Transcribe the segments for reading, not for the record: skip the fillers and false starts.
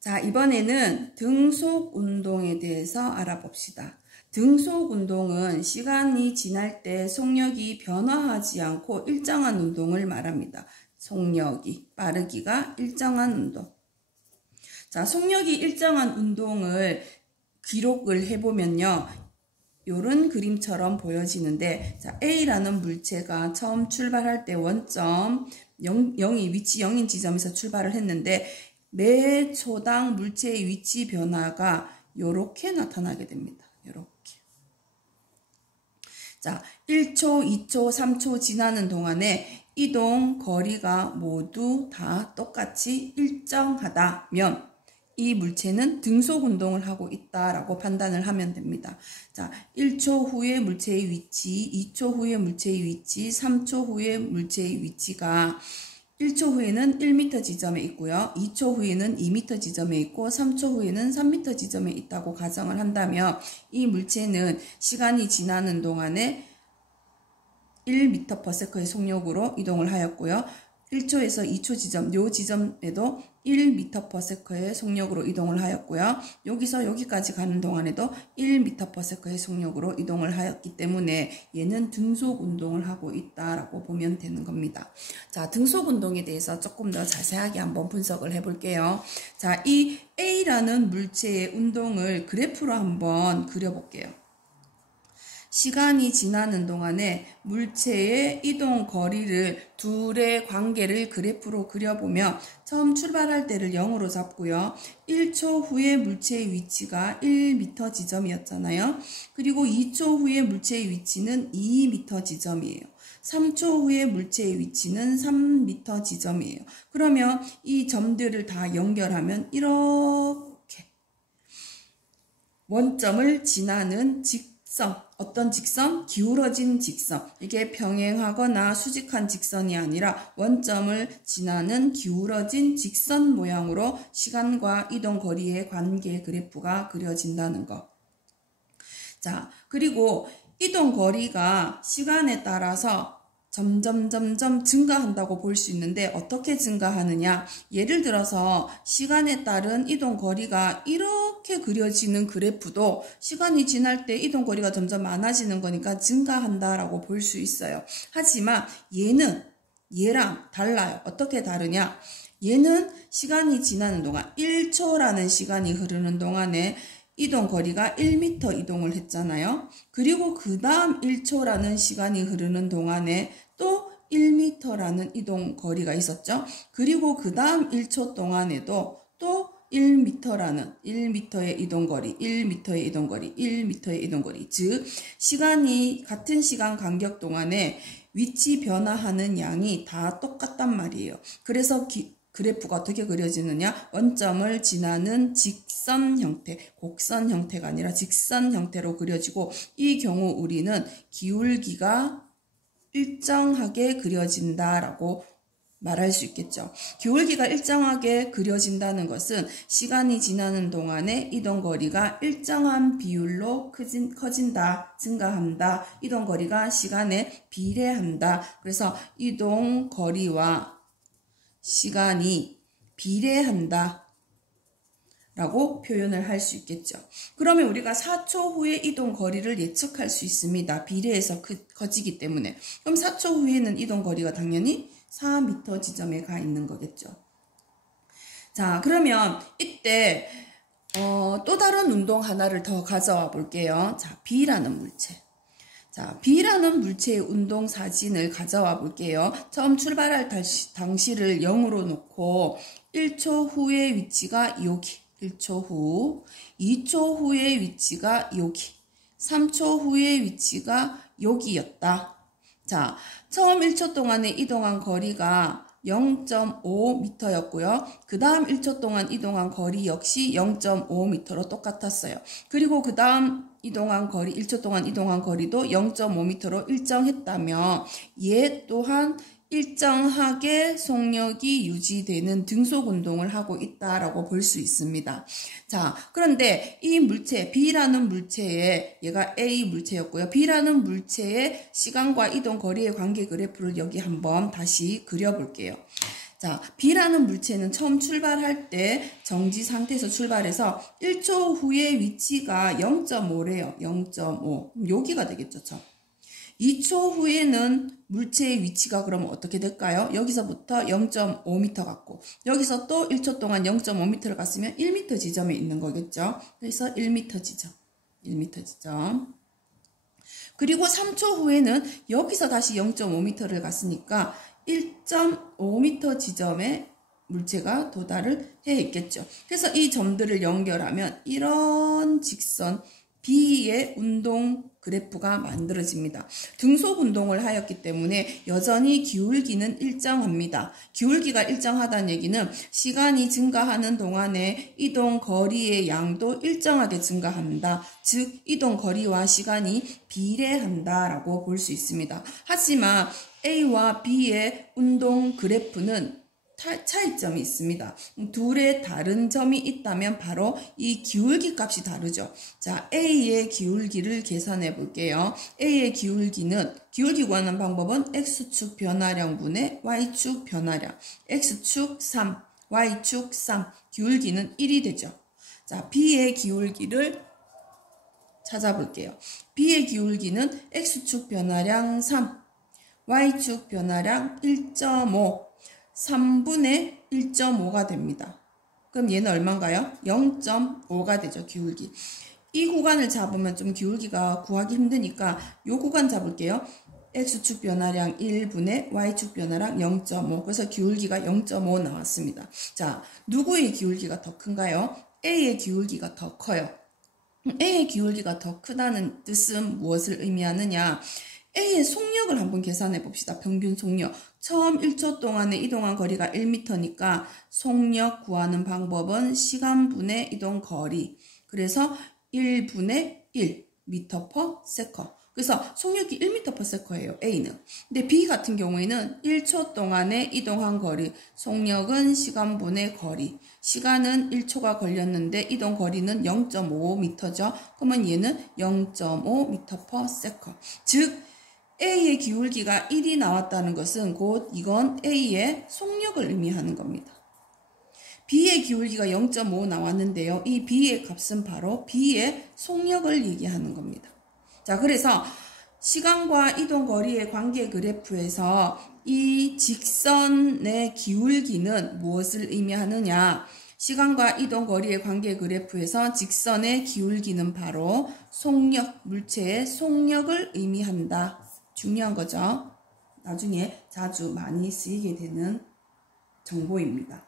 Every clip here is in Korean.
자, 이번에는 등속 운동에 대해서 알아봅시다. 등속 운동은 시간이 지날 때 속력이 변화하지 않고 일정한 운동을 말합니다. 속력이, 빠르기가 일정한 운동. 자, 속력이 일정한 운동을 기록을 해보면요. 요런 그림처럼 보여지는데, 자, A라는 물체가 처음 출발할 때 원점 0이 위치 0인 지점에서 출발을 했는데, 매 초당 물체의 위치 변화가 요렇게 나타나게 됩니다. 요렇게. 자, 1초, 2초, 3초 지나는 동안에 이동 거리가 모두 다 똑같이 일정하다면 이 물체는 등속 운동을 하고 있다라고 판단을 하면 됩니다. 자, 1초 후에 물체의 위치, 2초 후에 물체의 위치, 3초 후에 물체의 위치가 1초 후에는 1m 지점에 있고요. 2초 후에는 2m 지점에 있고 3초 후에는 3m 지점에 있다고 가정을 한다면 이 물체는 시간이 지나는 동안에 1m/s의 속력으로 이동을 하였고요. 1초에서 2초 지점, 요 지점에도 1m/s의 속력으로 이동을 하였고요. 여기서 여기까지 가는 동안에도 1m/s의 속력으로 이동을 하였기 때문에 얘는 등속 운동을 하고 있다라고 보면 되는 겁니다. 자, 등속 운동에 대해서 조금 더 자세하게 한번 분석을 해볼게요. 자, 이 A라는 물체의 운동을 그래프로 한번 그려볼게요. 시간이 지나는 동안에 물체의 이동 거리를 둘의 관계를 그래프로 그려보면 처음 출발할 때를 0으로 잡고요. 1초 후에 물체의 위치가 1m 지점이었잖아요. 그리고 2초 후에 물체의 위치는 2m 지점이에요. 3초 후에 물체의 위치는 3m 지점이에요. 그러면 이 점들을 다 연결하면 이렇게 원점을 지나는 어떤 직선? 기울어진 직선. 이게 평행하거나 수직한 직선이 아니라 원점을 지나는 기울어진 직선 모양으로 시간과 이동 거리의 관계 그래프가 그려진다는 거. 자, 그리고 이동 거리가 시간에 따라서 점점 증가한다고 볼 수 있는데 어떻게 증가하느냐? 예를 들어서 시간에 따른 이동 거리가 이렇게 그려지는 그래프도 시간이 지날 때 이동 거리가 점점 많아지는 거니까 증가한다라고 볼 수 있어요. 하지만 얘랑 달라요. 어떻게 다르냐? 얘는 시간이 지나는 동안 1초라는 시간이 흐르는 동안에 이동 거리가 1m 이동을 했잖아요. 그리고 그 다음 1초라는 시간이 흐르는 동안에 또 1m라는 이동 거리가 있었죠. 그리고 그 다음 1초 동안에도 또 1m의 이동 거리, 1m의 이동 거리, 1m의 이동 거리. 즉, 같은 시간 간격 동안에 위치 변화하는 양이 다 똑같단 말이에요. 그래서 그래프가 어떻게 그려지느냐? 원점을 지나는 직선 형태, 곡선 형태가 아니라 직선 형태로 그려지고 이 경우 우리는 기울기가 일정하게 그려진다라고 말할 수 있겠죠. 기울기가 일정하게 그려진다는 것은 시간이 지나는 동안에 이동 거리가 일정한 비율로 커진다, 증가한다. 이동 거리가 시간에 비례한다. 그래서 이동 거리와 시간이 비례한다 라고 표현을 할 수 있겠죠. 그러면 우리가 4초 후에 이동 거리를 예측할 수 있습니다. 비례해서 커지기 때문에. 그럼 4초 후에는 이동 거리가 당연히 4m 지점에 가 있는 거겠죠. 자, 그러면 이때 또 다른 운동 하나를 더 가져와 볼게요. 자, B라는 물체. 자, B라는 물체의 운동 사진을 가져와 볼게요. 처음 출발할 당시를 0으로 놓고 1초 후의 위치가 여기, 1초 후, 2초 후의 위치가 여기, 3초 후의 위치가 여기였다. 자, 처음 1초 동안에 이동한 거리가 0.5m였고요. 그 다음 1초 동안 이동한 거리 역시 0.5m로 똑같았어요. 그리고 그 다음 1초 동안 이동한 거리도 0.5m로 일정했다면 얘 또한 일정하게 속력이 유지되는 등속 운동을 하고 있다라고 볼 수 있습니다. 자, 그런데 이 물체, B라는 물체에, 얘가 A 물체였고요. B라는 물체의 시간과 이동 거리의 관계 그래프를 여기 한번 다시 그려볼게요. 자, B라는 물체는 처음 출발할 때 정지 상태에서 출발해서 1초 후에 위치가 0.5래요. 0.5. 여기가 되겠죠, 저. 2초 후에는 물체의 위치가 그러면 어떻게 될까요? 여기서부터 0.5m 갔고, 여기서 또 1초 동안 0.5m를 갔으면 1m 지점에 있는 거겠죠. 그래서 1m 지점. 1m 지점. 그리고 3초 후에는 여기서 다시 0.5m를 갔으니까 1.5m 지점에 물체가 도달을 해 있겠죠. 그래서 이 점들을 연결하면 이런 직선 B의 운동 그래프가 만들어집니다. 등속 운동을 하였기 때문에 여전히 기울기는 일정합니다. 기울기가 일정하다는 얘기는 시간이 증가하는 동안에 이동 거리의 양도 일정하게 증가한다. 즉 이동 거리와 시간이 비례한다라고 볼 수 있습니다. 하지만 A와 B의 운동 그래프는 차이점이 있습니다. 둘의 다른 점이 있다면 바로 이 기울기 값이 다르죠. 자, A의 기울기를 계산해 볼게요. A의 기울기는, 기울기 구하는 방법은 X축 변화량분의 Y축 변화량. X축 3, Y축 3, 기울기는 1이 되죠. 자, B의 기울기를 찾아볼게요. B의 기울기는 X축 변화량 3, Y축 변화량 1.5, 3분의 1.5가 됩니다. 그럼 얘는 얼마인가요? 0.5가 되죠, 기울기. 이 구간을 잡으면 좀 기울기가 구하기 힘드니까 이 구간 잡을게요. X축 변화량 1분의 Y축 변화량 0.5. 그래서 기울기가 0.5 나왔습니다. 자, 누구의 기울기가 더 큰가요? A의 기울기가 더 커요. A의 기울기가 더 크다는 뜻은 무엇을 의미하느냐? A의 속력을 한번 계산해 봅시다. 평균 속력. 처음 1초 동안에 이동한 거리가 1m니까 속력 구하는 방법은 시간분의 이동 거리. 그래서 1분의 1 m per second. 그래서 속력이 1m per second예요. A는. 근데 B 같은 경우에는 1초 동안에 이동한 거리. 속력은 시간분의 거리. 시간은 1초가 걸렸는데 이동 거리는 0.5m죠. 그러면 얘는 0.5m per second. 즉 A의 기울기가 1이 나왔다는 것은 곧 이건 A의 속력을 의미하는 겁니다. B의 기울기가 0.5 나왔는데요. 이 B의 값은 바로 B의 속력을 얘기하는 겁니다. 자, 그래서 시간과 이동 거리의 관계 그래프에서 이 직선의 기울기는 무엇을 의미하느냐? 시간과 이동 거리의 관계 그래프에서 직선의 기울기는 바로 속력, 물체의 속력을 의미한다. 중요한 거죠. 나중에 자주 많이 쓰이게 되는 정보입니다.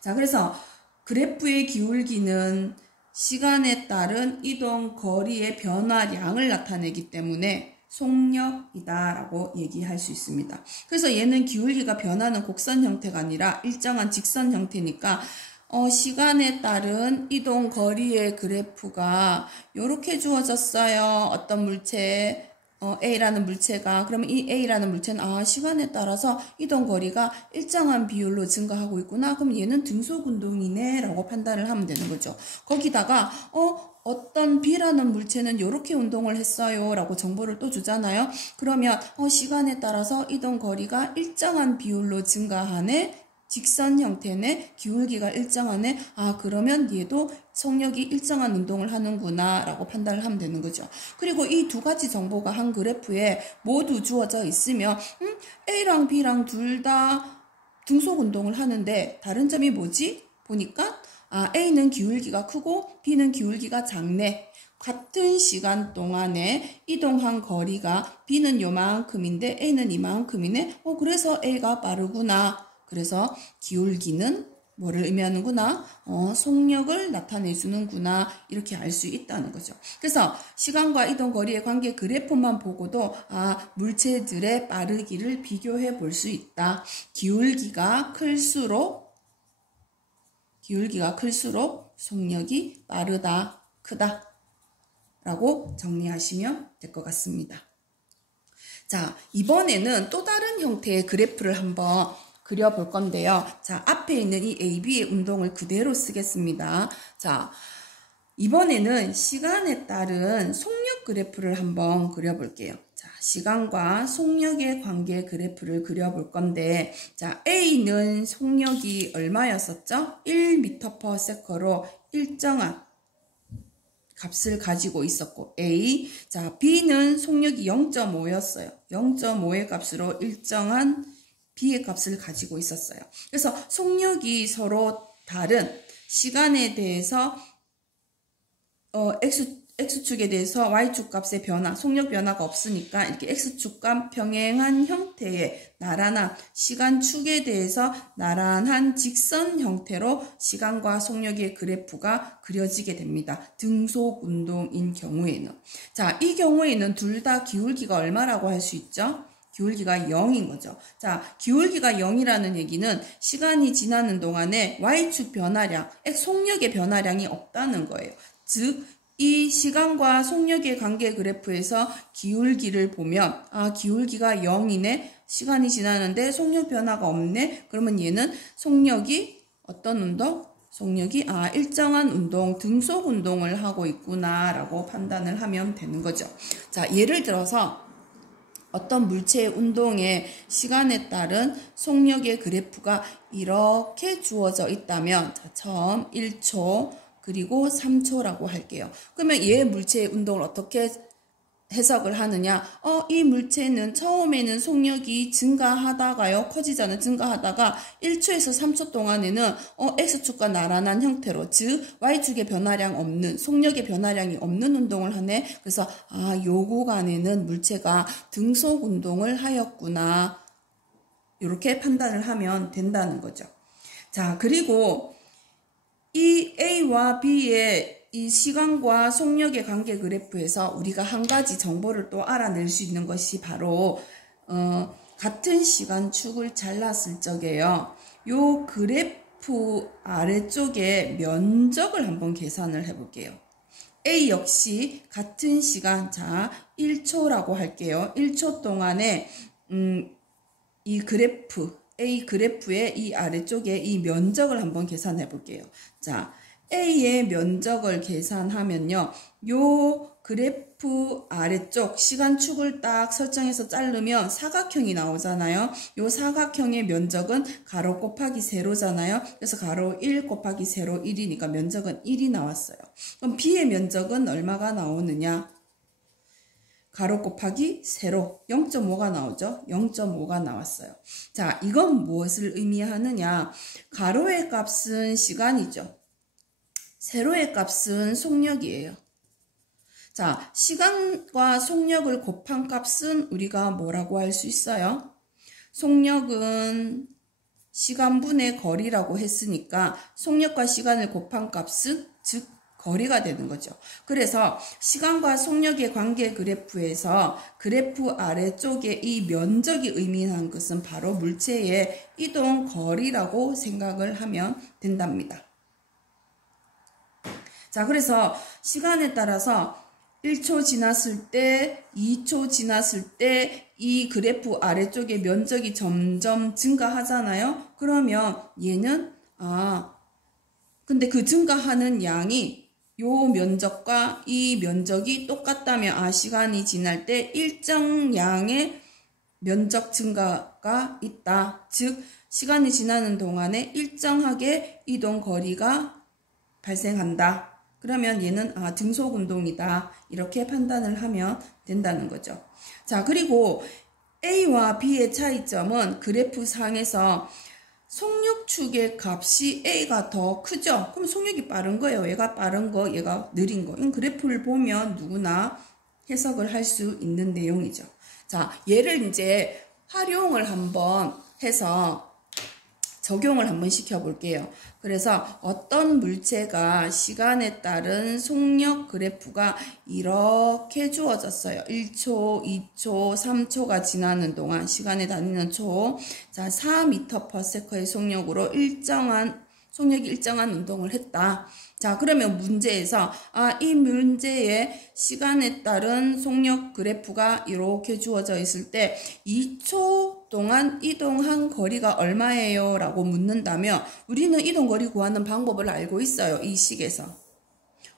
자, 그래서 그래프의 기울기는 시간에 따른 이동 거리의 변화량을 나타내기 때문에 속력이다라고 얘기할 수 있습니다. 그래서 얘는 기울기가 변하는 곡선 형태가 아니라 일정한 직선 형태니까 시간에 따른 이동 거리의 그래프가 이렇게 주어졌어요. 어떤 물체 A라는 물체가, 그러면 이 A라는 물체는 시간에 따라서 이동 거리가 일정한 비율로 증가하고 있구나. 그럼 얘는 등속 운동이네 라고 판단을 하면 되는 거죠. 거기다가 어떤 B라는 물체는 이렇게 운동을 했어요 라고 정보를 또 주잖아요. 그러면 시간에 따라서 이동 거리가 일정한 비율로 증가하네. 직선 형태네. 기울기가 일정하네. 그러면 얘도 속력이 일정한 운동을 하는구나 라고 판단을 하면 되는 거죠. 그리고 이 두 가지 정보가 한 그래프에 모두 주어져 있으면 A랑 B랑 둘 다 등속 운동을 하는데 다른 점이 뭐지? 보니까 A는 기울기가 크고 B는 기울기가 작네. 같은 시간 동안에 이동한 거리가 B는 요만큼인데 A는 이만큼이네. 그래서 A가 빠르구나. 그래서 기울기는 뭐를 의미하는구나? 속력을 나타내주는구나. 이렇게 알 수 있다는 거죠. 그래서 시간과 이동 거리의 관계 그래프만 보고도 물체들의 빠르기를 비교해 볼 수 있다. 기울기가 클수록 속력이 빠르다, 크다 라고 정리하시면 될 것 같습니다. 자, 이번에는 또 다른 형태의 그래프를 한번 그려볼 건데요. 자, 앞에 있는 이 AB의 운동을 그대로 쓰겠습니다. 자, 이번에는 시간에 따른 속력 그래프를 한번 그려볼게요. 자, 자, 시간과 속력의 관계 그래프를 그려볼 건데, 자, A는 속력이 얼마였었죠? 1m/s로 일정한 값을 가지고 있었고, A. 자, B는 속력이 0.5였어요. 0.5의 값으로 일정한 B의 값을 가지고 있었어요. 그래서 속력이 서로 다른 시간에 대해서 X축에 대해서 Y축 값의 변화, 속력 변화가 없으니까 이렇게 X축과 평행한 형태의 나란한 시간축에 대해서 나란한 직선 형태로 시간과 속력의 그래프가 그려지게 됩니다. 등속 운동인 경우에는. 자, 이 경우에는 둘 다 기울기가 얼마라고 할 수 있죠? 기울기가 0인 거죠. 자, 기울기가 0이라는 얘기는 시간이 지나는 동안에 Y축 변화량, 속력의 변화량이 없다는 거예요. 즉, 이 시간과 속력의 관계 그래프에서 기울기를 보면, 아, 기울기가 0이네? 시간이 지나는데 속력 변화가 없네? 그러면 얘는 속력이 어떤 운동? 속력이 일정한 운동, 등속 운동을 하고 있구나 라고 판단을 하면 되는 거죠. 자, 예를 들어서 어떤 물체의 운동의 시간에 따른 속력의 그래프가 이렇게 주어져 있다면, 자, 처음 1초, 그리고 3초라고 할게요. 그러면 얘 물체의 운동을 어떻게 해석을 하느냐? 이 물체는 처음에는 속력이 증가하다가요, 커지잖아요. 증가하다가 1초에서 3초 동안에는 X축과 나란한 형태로, 즉 Y축의 변화량 없는, 속력의 변화량이 없는 운동을 하네. 그래서 요 구간에는 물체가 등속 운동을 하였구나. 이렇게 판단을 하면 된다는 거죠. 자, 그리고 이 A와 B의 이 시간과 속력의 관계 그래프에서 우리가 한 가지 정보를 또 알아낼 수 있는 것이 바로 같은 시간축을 잘랐을 적에요. 요 그래프 아래쪽에 면적을 한번 계산을 해볼게요. A 역시 같은 시간, 자 1초라고 할게요. 1초 동안에 이 그래프 A 그래프의 이 아래쪽에 이 면적을 한번 계산해 볼게요. 자, A의 면적을 계산하면요. 요 그래프 아래쪽 시간축을 딱 설정해서 자르면 사각형이 나오잖아요. 요 사각형의 면적은 가로 곱하기 세로잖아요. 그래서 가로 1 곱하기 세로 1이니까 면적은 1이 나왔어요. 그럼 B의 면적은 얼마가 나오느냐? 가로 곱하기 세로 0.5가 나오죠. 0.5가 나왔어요. 자, 이건 무엇을 의미하느냐? 가로의 값은 시간이죠. 세로의 값은 속력이에요. 자, 시간과 속력을 곱한 값은 우리가 뭐라고 할 수 있어요? 속력은 시간분의 거리라고 했으니까 속력과 시간을 곱한 값은 즉 거리가 되는 거죠. 그래서 시간과 속력의 관계 그래프에서 그래프 아래쪽에 이 면적이 의미하는 것은 바로 물체의 이동 거리라고 생각을 하면 된답니다. 자, 그래서 시간에 따라서 1초 지났을 때, 2초 지났을 때 이 그래프 아래쪽의 면적이 점점 증가하잖아요. 그러면 얘는 근데 그 증가하는 양이 요 면적과 이 면적이 똑같다면 시간이 지날 때 일정 양의 면적 증가가 있다. 즉 시간이 지나는 동안에 일정하게 이동 거리가 발생한다. 그러면 얘는 등속 운동이다. 이렇게 판단을 하면 된다는 거죠. 자, 그리고 A와 B의 차이점은 그래프 상에서 속력축의 값이 A가 더 크죠? 그럼 속력이 빠른 거예요. 얘가 빠른 거, 얘가 느린 거. 그래프를 보면 누구나 해석을 할 수 있는 내용이죠. 자, 얘를 이제 활용을 한번 해서 적용을 한번 시켜볼게요. 그래서 어떤 물체가 시간에 따른 속력 그래프가 이렇게 주어졌어요. 1초, 2초, 3초가 지나는 동안 시간에 다니는 초, 자 4m/s의 속력으로 속력이 일정한 운동을 했다. 자, 그러면 문제에서 이 문제의 시간에 따른 속력 그래프가 이렇게 주어져 있을 때 2초 동안 이동한 거리가 얼마예요? 라고 묻는다면 우리는 이동 거리 구하는 방법을 알고 있어요. 이 식에서.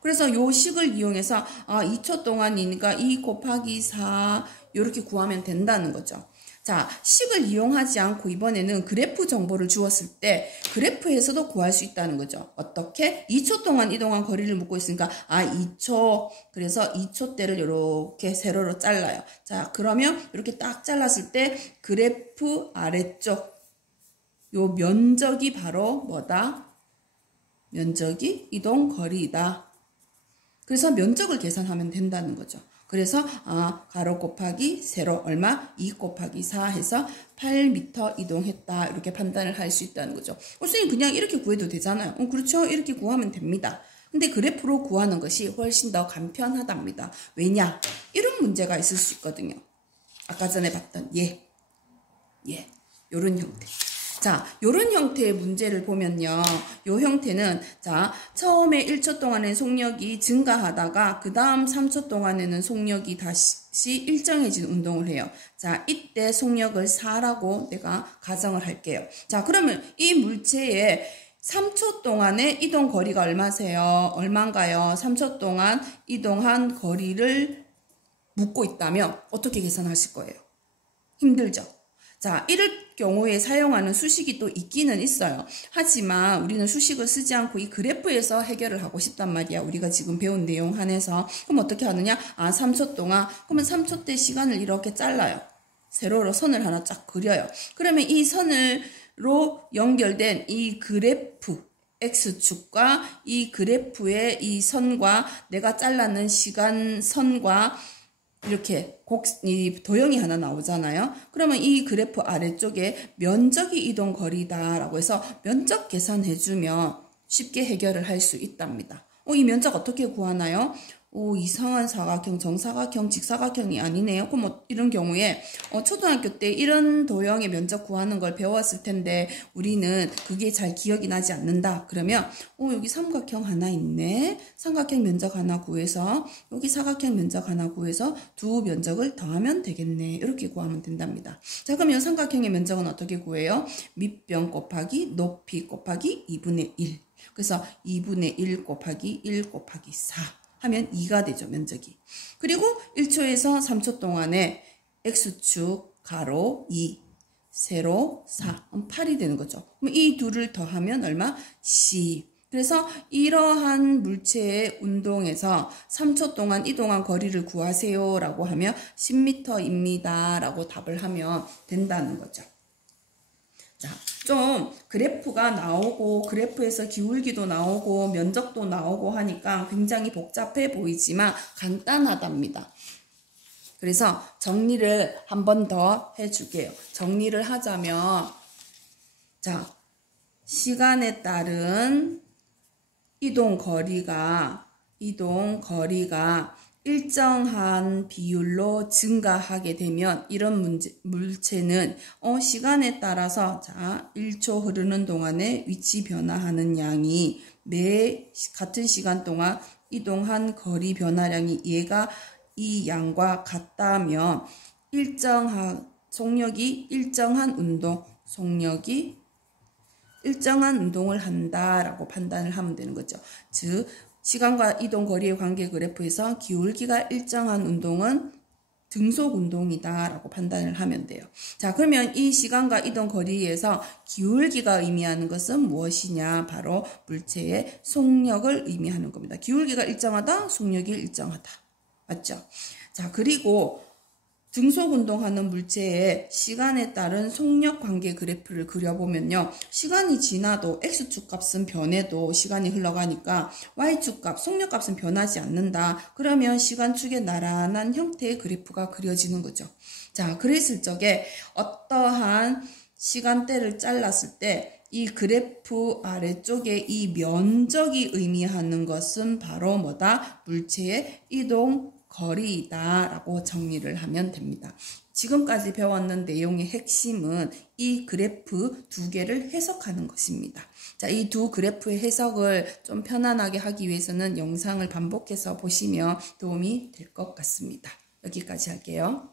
그래서 요 식을 이용해서 2초 동안이니까 2 곱하기 4 이렇게 구하면 된다는 거죠. 자, 식을 이용하지 않고 이번에는 그래프 정보를 주었을 때 그래프에서도 구할 수 있다는 거죠. 어떻게? 2초 동안 이동한 거리를 묻고 있으니까 2초, 그래서 2초대를 이렇게 세로로 잘라요. 자, 그러면 이렇게 딱 잘랐을 때 그래프 아래쪽 요 면적이 바로 뭐다? 면적이 이동 거리이다. 그래서 면적을 계산하면 된다는 거죠. 그래서 가로 곱하기 세로 얼마? 2 곱하기 4 해서 8m 이동했다. 이렇게 판단을 할 수 있다는 거죠. 선생님 그냥 이렇게 구해도 되잖아요. 그렇죠. 이렇게 구하면 됩니다. 근데 그래프로 구하는 것이 훨씬 더 간편하답니다. 왜냐? 이런 문제가 있을 수 있거든요. 아까 전에 봤던 요런 형태. 자, 요런 형태의 문제를 보면요. 요 형태는, 자, 처음에 1초 동안의 속력이 증가하다가, 그 다음 3초 동안에는 속력이 다시 일정해진 운동을 해요. 자, 이때 속력을 4라고 내가 가정을 할게요. 자, 그러면 이 물체의 3초 동안의 이동 거리가 얼마인가요? 3초 동안 이동한 거리를 묻고 있다면, 어떻게 계산하실 거예요? 힘들죠? 자, 이럴 경우에 사용하는 수식이 또 있기는 있어요. 하지만 우리는 수식을 쓰지 않고 이 그래프에서 해결을 하고 싶단 말이야. 우리가 지금 배운 내용 안에서. 그럼 어떻게 하느냐? 3초 동안. 그러면 3초 때 시간을 이렇게 잘라요. 세로로 선을 하나 쫙 그려요. 그러면 이 선으로 연결된 이 그래프, X축과 이 그래프의 이 선과 내가 잘라낸 시간 선과 이렇게 이 도형이 하나 나오잖아요. 그러면 이 그래프 아래쪽에 면적이 이동 거리다라고 해서 면적 계산해주면 쉽게 해결을 할 수 있답니다. 이 면적 어떻게 구하나요? 이상한 사각형, 정사각형, 직사각형이 아니네요. 그럼 이런 경우에 초등학교 때 이런 도형의 면적 구하는 걸 배웠을 텐데 우리는 그게 잘 기억이 나지 않는다. 그러면 여기 삼각형 하나 있네. 삼각형 면적 하나 구해서 여기 사각형 면적 하나 구해서 두 면적을 더하면 되겠네. 이렇게 구하면 된답니다. 자, 그럼 이 삼각형의 면적은 어떻게 구해요? 밑변 곱하기 높이 곱하기 2분의 1. 그래서 2분의 1 곱하기 1 곱하기 4. 하면 2가 되죠, 면적이. 그리고 1초에서 3초 동안에 X축 가로 2, 세로 4, 8이 되는 거죠. 그럼 이 둘을 더하면 얼마? 10. 그래서 이러한 물체의 운동에서 3초 동안 이동한 거리를 구하세요 라고 하면 10m입니다 라고 답을 하면 된다는 거죠. 자, 좀 그래프가 나오고 그래프에서 기울기도 나오고 면적도 나오고 하니까 굉장히 복잡해 보이지만 간단하답니다. 그래서 정리를 한 번 더 해줄게요. 정리를 하자면 자, 시간에 따른 이동 거리가 일정한 비율로 증가하게 되면 이런 물체는 시간에 따라서 자 1초 흐르는 동안에 위치 변화하는 양이 같은 시간 동안 이동한 거리 변화량이 이 양과 같다면 속력이 일정한 운동을 한다라고 판단을 하면 되는 거죠. 즉 시간과 이동 거리의 관계 그래프에서 기울기가 일정한 운동은 등속 운동이다 라고 판단을 하면 돼요. 자, 그러면 이 시간과 이동 거리에서 기울기가 의미하는 것은 무엇이냐? 바로 물체의 속력을 의미하는 겁니다. 기울기가 일정하다, 속력이 일정하다. 맞죠? 자, 그리고 등속 운동하는 물체의 시간에 따른 속력 관계 그래프를 그려보면요. 시간이 지나도 X축 값은 변해도 시간이 흘러가니까 Y축 값, 속력 값은 변하지 않는다. 그러면 시간축의 나란한 형태의 그래프가 그려지는 거죠. 자, 그랬을 적에 어떠한 시간대를 잘랐을 때 이 그래프 아래쪽에 이 면적이 의미하는 것은 바로 뭐다? 물체의 이동 거리이다 라고 정리를 하면 됩니다. 지금까지 배웠는 내용의 핵심은 이 그래프 두 개를 해석하는 것입니다. 자, 이 두 그래프의 해석을 좀 편안하게 하기 위해서는 영상을 반복해서 보시면 도움이 될 것 같습니다. 여기까지 할게요.